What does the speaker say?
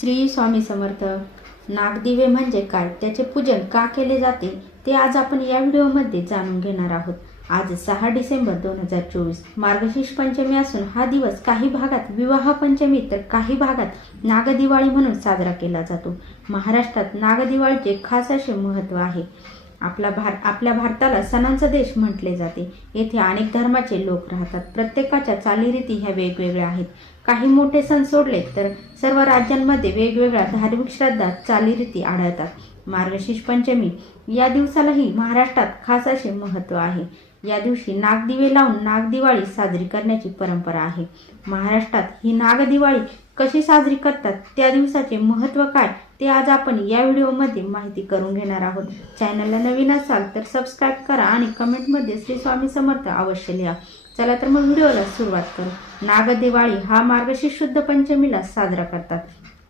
श्री स्वामी समर्थ. नागदिवे म्हणजे काय, त्याचे पूजन का केले जाते ते आज आपण या व्हिडिओमध्ये जाणून घेणार आहोत. आज 6 डिसेंबर 2024 मार्गशीर्ष पंचमी असून हा दिवस काही भागात विवाह पंचमी तर काही भागात नागदिवाळी म्हणून साजरा केला जातो. महाराष्ट्रात नागदिवाळीचे खास असे महत्त्व आहे. आपल्या भारताला सणांचा देश म्हटले जाते. येथे अनेक धर्माचे लोक राहतात. प्रत्येकाच्या चालीरीती ह्या वेगवेगळ्या आहेत. काही मोठे सण सोडले तर सर्व राज्यांमध्ये वेगवेगळ्या धार्मिक श्रद्धा चालीरीती आढळतात. मार्गशीर्ष पंचमी या दिवसालाही महाराष्ट्रात खास असे महत्त्व आहे. या दिवशी नागदिवे लावून नागदिवाळी साजरी करण्याची परंपरा आहे. महाराष्ट्रात ही नागदिवाळी कशी साजरी करतात, त्या दिवसाचे महत्त्व काय ते आज आपण या व्हिडिओमध्ये माहिती करून घेणार आहोत. चॅनलला नवीन असाल तर सबस्क्राईब करा आणि कमेंटमध्ये श्री स्वामी समर्थ अवश्य लिहा. चला तर मग व्हिडिओला सुरुवात करू. नागदिवाळी हा मार्गशीर्ष शुद्ध पंचमीला साजरा करतात.